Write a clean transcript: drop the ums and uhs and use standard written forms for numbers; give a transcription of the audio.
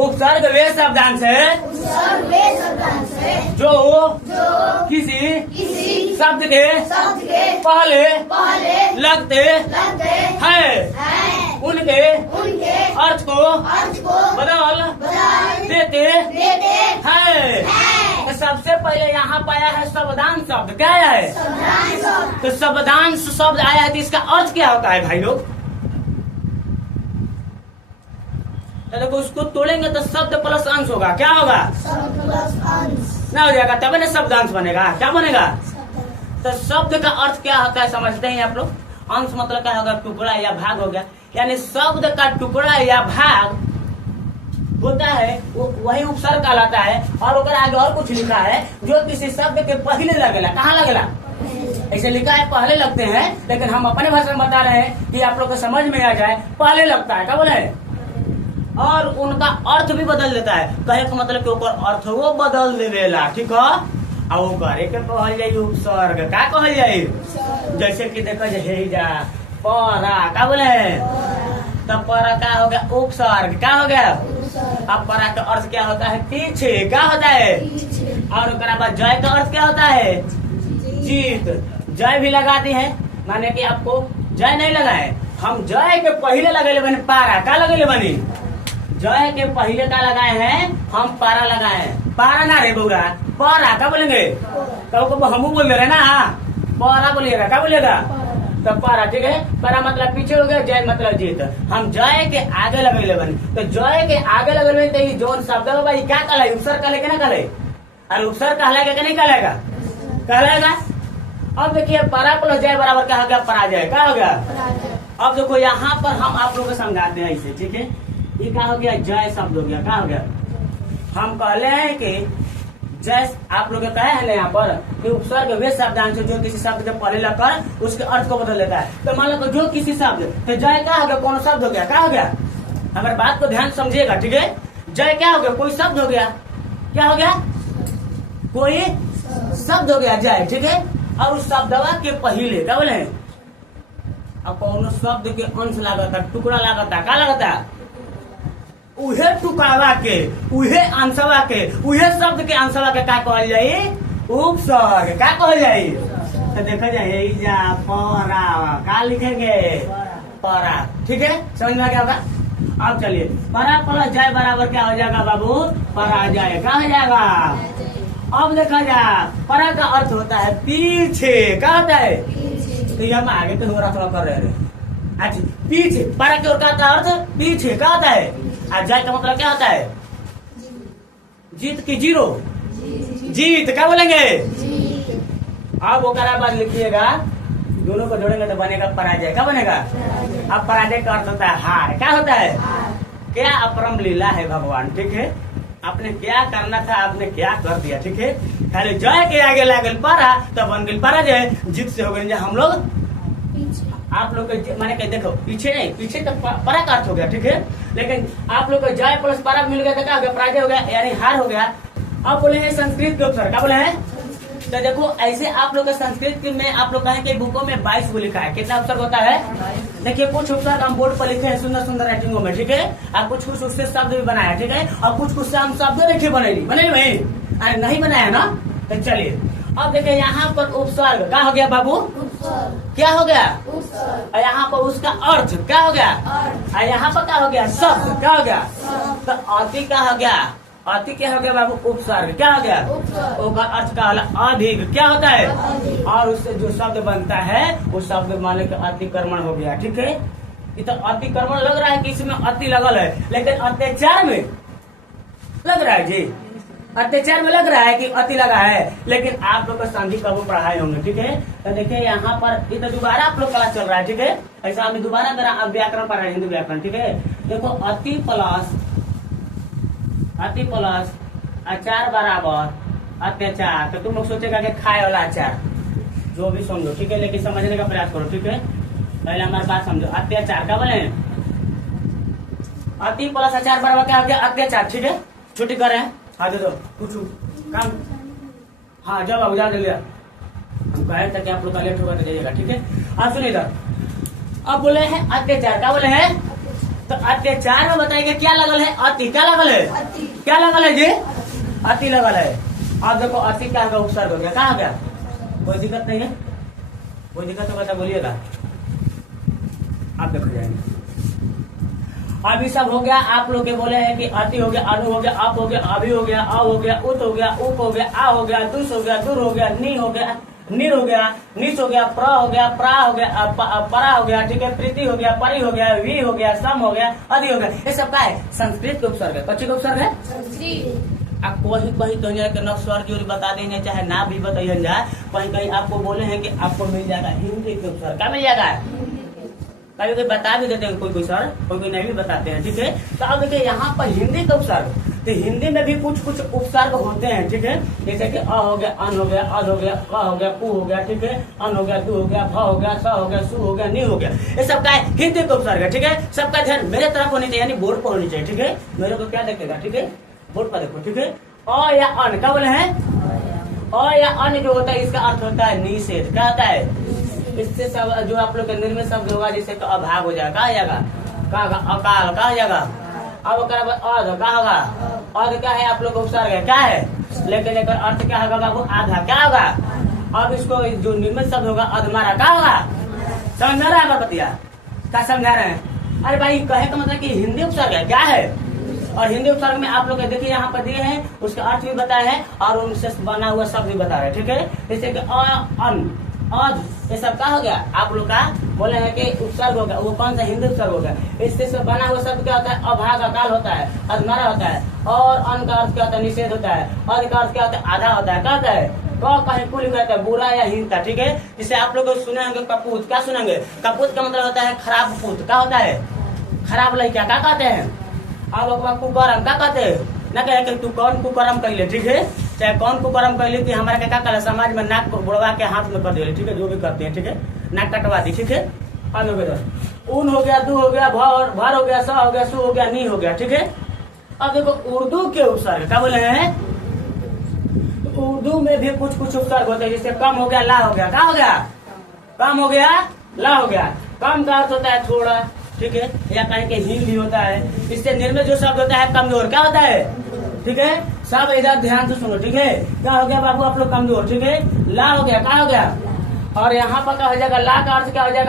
उपसर्ग वे शब्दांश है जो किसी शब्द के पहले लगते हैं, उनके अर्थ को बदल देते हैं। तो सबसे पहले यहाँ पाया है शब्दांश शब्द। क्या है? तो शब्दांश शब्द आया है तो इसका अर्थ क्या होता है भाई लोग? तो देखो उसको तोड़ेंगे तो शब्द प्लस अंश होगा। क्या होगा? शब्द प्लस अंश ना हो जाएगा, तब ना शब्दांश बनेगा। क्या बनेगा? तो शब्द का अर्थ क्या होता है समझते हैं आप लोग? अंश मतलब क्या होगा? टुकड़ा या भाग हो गया। यानी शब्द का टुकड़ा या भाग होता है वो वही उपसर्ग कहलाता है। और अगर आगे और कुछ लिखा है जो किसी शब्द के पहले लगेला। कहाँ लगेला? ऐसे लिखा है पहले लगते हैं, लेकिन हम अपने भाषा में बता रहे हैं कि आप लोग को समझ में आ जाए। पहले लगता है। क्या बोले? और उनका अर्थ भी बदल देता है। कहे का मतलब कि अर्थ वो बदल देवेला। ठीक है? और एक कहल जाए उपसर्ग। क्या कहल जाए? जैसे कि देखो जा परा। क्या बोले? तब परा क्या हो गया? उपसर्ग। क्या हो गया? अब परा का अर्थ क्या होता है? पीछे। क्या होता है? और बाद जय का अर्थ क्या होता है? जीत। जय भी लगाती है, माने कि आपको जय नहीं लगाए, हम जय के पहले लगे बने पारा। क्या लगे बनी? जय के पहले क्या लगाए हैं? हम पारा लगाए हैं। पारा ना रे बउरा, पारा। क्या बोलेंगे? कब हम बोल रहे ना, पारा बोलिएगा। क्या बोलिएगा? तो पारा। ठीक है? पारा मतलब पीछे हो गया, जय मतलब जीत। हम जय के आगे लगे बनी। तो जय के आगे लगे तो ये जोन शब्द होगा ये क्या कहलाए? उपसर्ग कहले के ना कहले? अरे उपसर्ग कहलाएगा कि नहीं कहलाएगा? कहलाएगा। अब देखिए पारा प्लस जय बराबर क्या हो गया? पराजय। क्या हो गया? अब देखो यहाँ पर हम आप लोगों को समझाते हैं इसे। ठीक है? ये क्या हो गया? जय शब्द हो गया। क्या हो गया? हम कहले हैं कि जय आप लोग कहे हैं ना यहाँ पर कि उपसर्ग वे शब्दांश जो किसी शब्द के पहले लगकर उसके अर्थ को बदल देता है। तो मान लो जो किसी शब्द, तो जय क्या हो गया? कौन शब्द हो गया? क्या हो गया? हमारे बात को ध्यान समझिएगा। ठीक है? जय क्या हो गया? कोई शब्द हो गया। क्या हो गया? कोई शब्द हो गया जय। ठीक है? और उस शब्दवा के पहले क्या बोले? अब कौन शब्द के अंश लागता, टुकड़ा लागता। क्या लागता? उहे टुकड़वा के, उहे अंशवा के, उहे शब्द के अंशवा के क्या कहल जाये? उपसर्ग। क्या कहल जाये? तो देखा जाए परा। क्या लिखेंगे? परा। ठीक है? समझ में आ गया होगा? अब चलिए परा प्लस जय बराबर क्या हो जाएगा बाबू? पराजय। क्या हो जाएगा? अब देखा जाए परा का अर्थ होता है पीछे। क्या होता है? तो ये हम आगे तो थोड़ा कर रहे हैं। अच्छा, पीछे। परा की ओर का अर्थ पीछे। क्या होता है? और जय का मतलब क्या होता है? जीत की जीरो। जीत। क्या बोलेंगे? अब वो करा बाद लिखिएगा, दोनों को जोड़ेंगे तो बनेगा पराजय। क्या बनेगा? अब पराजय का अर्थ होता है हार। क्या होता है? क्या अपरम लीला है भगवान। ठीक है? आपने क्या करना था आपने क्या कर दिया। ठीक है? खाली जय के आगे लागल परा तो बन गई पराजय। जीत से हो गए हम लोग आप लोग माने के देखो पीछे नहीं, पीछे तक परा का अर्थ हो गया। ठीक है? लेकिन आप लोग को जय प्लस परा मिल गया तो क्या हो गया? पराजय हो गया, यानी हार हो गया। अब बोले हैं संस्कृत के उपसर्ग। क्या बोले हैं? तो देखो ऐसे आप लोग संस्कृत में आप लोग कहें कि बुकों में 22 को लिखा है। कितना उपसर्ग होता है? देखिए कुछ उपसर्ग हम बोर्ड पर लिखे हैं सुंदर सुंदर राइटिंगों में। ठीक है? और कुछ कुछ उससे शब्द भी बनाया। ठीक है? और कुछ कुछ से हम शब्द नहीं बनेगी भाई, अरे नहीं बनाया ना। तो चलिए अब देखिए यहाँ पर उपसर्ग क्या हो गया बाबू? क्या हो गया? और यहाँ पर उसका अर्थ क्या हो गया? और यहाँ पर क्या हो गया? शब्द। क्या हो गया? तो अति क्या हो गया? अति क्या हो गया बाबू? उपसर्ग। क्या हो गया? उसका अर्थ का अधिक। क्या होता है? और उससे जो शब्द बनता है उस शब्द माने के अतिक्रमण हो गया। ठीक है? ये तो अतिक्रमण लग रहा है कि इसमें अति लगल है, लेकिन अत्याचार में लग रहा है जी, अत्याचार में लग रहा है कि अति लगा है, लेकिन आप लोग को संधि कबू पढ़ाए होंगे। ठीक है? तो देखिए यहाँ पर ये तो दोबारा आप लोग क्लास चल रहा है। ठीक है? ऐसा हमने दोबारा मेरा व्याकरण पढ़ा है, हिंदू व्याकरण। ठीक है? देखो अति प्लस अचार बराबर अत्याचार। तो तुम लोग सोचेगा कि खाए वाला अचार जो भी समझो। ठीक है? लेकिन समझने का प्रयास करो। ठीक है? पहले हमारी बात समझो। अत्याचार क्या बोले? अति प्लस अचार बराबर क्या हो गया? अत्याचार। ठीक है? छुट्टी कर रहे हैं। हाँ दे दो कुछ काम। हाँ जब अब जा लिया हम कहे तक आप लोग का लेट होगा तो जाइएगा। ठीक है? आप सुनिए इधर। अब बोले हैं अत्याचार। क्या बोले हैं? तो अत्याचार में बताइए क्या लगल है? अति। क्या लगल है? क्या लगल है जी? अति लगल है। आप देखो अति क्या होगा? उपसर्ग हो गया। कहा गया? कोई दिक्कत नहीं है? कोई दिक्कत होगा तो बोलिएगा, आप देखो जाएंगे। अभी सब हो गया। आप लोग के बोले हैं कि अति हो गया, अनु हो गया, अप हो गया, अभी हो गया, अ हो गया, उत हो गया, उप हो गया, आ हो गया, दुस हो गया, दूर हो गया, नी हो गया, निर हो गया, निस हो गया, प्र हो गया, प्रा हो गया, परा हो गया, ठीक है, प्रीति हो गया, परी हो गया, वी हो गया, सम हो गया, अधि हो गया। ये सब का है? संस्कृत के उपसर्ग है। कच्ची का उपसर्ग है? आप कहीं कहीं तो न स्वर जोड़ी बता देंगे, चाहे ना भी बताइए जाए, कहीं कहीं आपको बोले हैं कि आपको मिल जाएगा हिंदी के उपसर्ग। क्या मिल जाएगा? कभी कोई बता भी देते हैं, कोई सर, कोई नहीं भी बताते हैं, ठीक है। तो अब देखिए यहाँ पर हिंदी का उपसर्ग, तो हिंदी में भी कुछ कुछ उपसर्ग होते हैं, ठीक है। जैसे कि अ हो गया, अन हो गया, अद हो गया, क हो गया, कु हो गया, ठीक है, अन हो गया, दु हो गया, भ हो गया, स हो गया, सु हो गया, नी हो गया। ये सब का हिंदी का उपसर्ग है, ठीक है। सबका ध्यान मेरे तरफ होनी चाहिए, यानी बोर्ड पर होनी चाहिए, ठीक है। मेरे को क्या देखेगा, ठीक है, बोर्ड पर देखो, ठीक है। अ या अन क्या बोले हैं? अ या अन जो होता है इसका अर्थ होता है निषेध। क्या होता है? इससे सब जो आप लोग के निर्मित शब्द होगा, जैसे तो अभाग हो जाएगा, आ जाएगा का अकाल, का जाएगा। अब अद का होगा? अद क्या है? आप लोग का उपसर्ग है, क्या है? लेकिन एक अर्थ क्या होगा बाबू? आधा। क्या होगा? अब इसको जो निर्मित शब्द होगा अधमारा, क्या होगा? समझ रहा है बतिया? क्या समझा रहे हैं? अरे भाई कहे का मतलब कि हिंदी उपसर्ग है, क्या है? और हिंदी उपसर्ग में आप लोग देखिए यहाँ पर दिए हैं, उसका अर्थ भी बताया है और उनसे बना हुआ शब्द भी बता रहे हैं, ठीक है। जैसे कि अन, अध, ये सब का हो गया? आप लोग का बोले हैं कि उपसर्ग हो गया। वो कौन सा? हिंदी उपसर्ग हो गया। इससे सब बना हुआ शब्द क्या होता है? अभाग, अकाल होता है, अधमारा होता है। और अन का अर्थ क्या होता है? निषेध होता है। अध का अर्थ क्या होता है? आधा होता है। क्या होता है? कहीं कुल कहता है बुरा या हीनता, ठीक है। जिसे आप लोग सुने होंगे कपूत। क्या सुनेंगे? कपूत का मतलब होता है खराब पूत। क्या होता है? खराब लड़का। क्या कहते हैं? अब कुकर्म क्या कहते हैं? न कहे कि तू कौन कुकर्म कैले, ठीक है, चाहे कौन कुकर्म कैले कि हमारा क्या करे समाज में नाक बुड़वा के हाथ में कर दे, ठीक है, जो भी करते हैं, ठीक है, नाक कटवा दी, ठीक है। अब हो गया ऊन हो गया, दू हो गया, भर हो गया, स हो गया, सु हो गया, नी हो गया, ठीक है। अब देखो उर्दू के उपसर्ग क्या बोले हैं? उर्दू में भी कुछ कुछ उपसर्ग होते हैं, जैसे कम हो गया, ला हो गया। क्या हो गया? कम हो गया, ला हो गया। कम का अर्थ होता है थोड़ा, ठीक है, या कहीं के हीन भी होता है। इससे निर्मित जो शब्द होता है कमजोर। क्या होता है? ठीक है, सब इधर ध्यान से सुनो, ठीक है। क्या हो गया बाबू आप लोग? कमजोर, ठीक है। ला हो गया। क्या हो गया? और यहाँ पर क्या हो जाएगा? ला का अर्थ क्या हो जाएगा?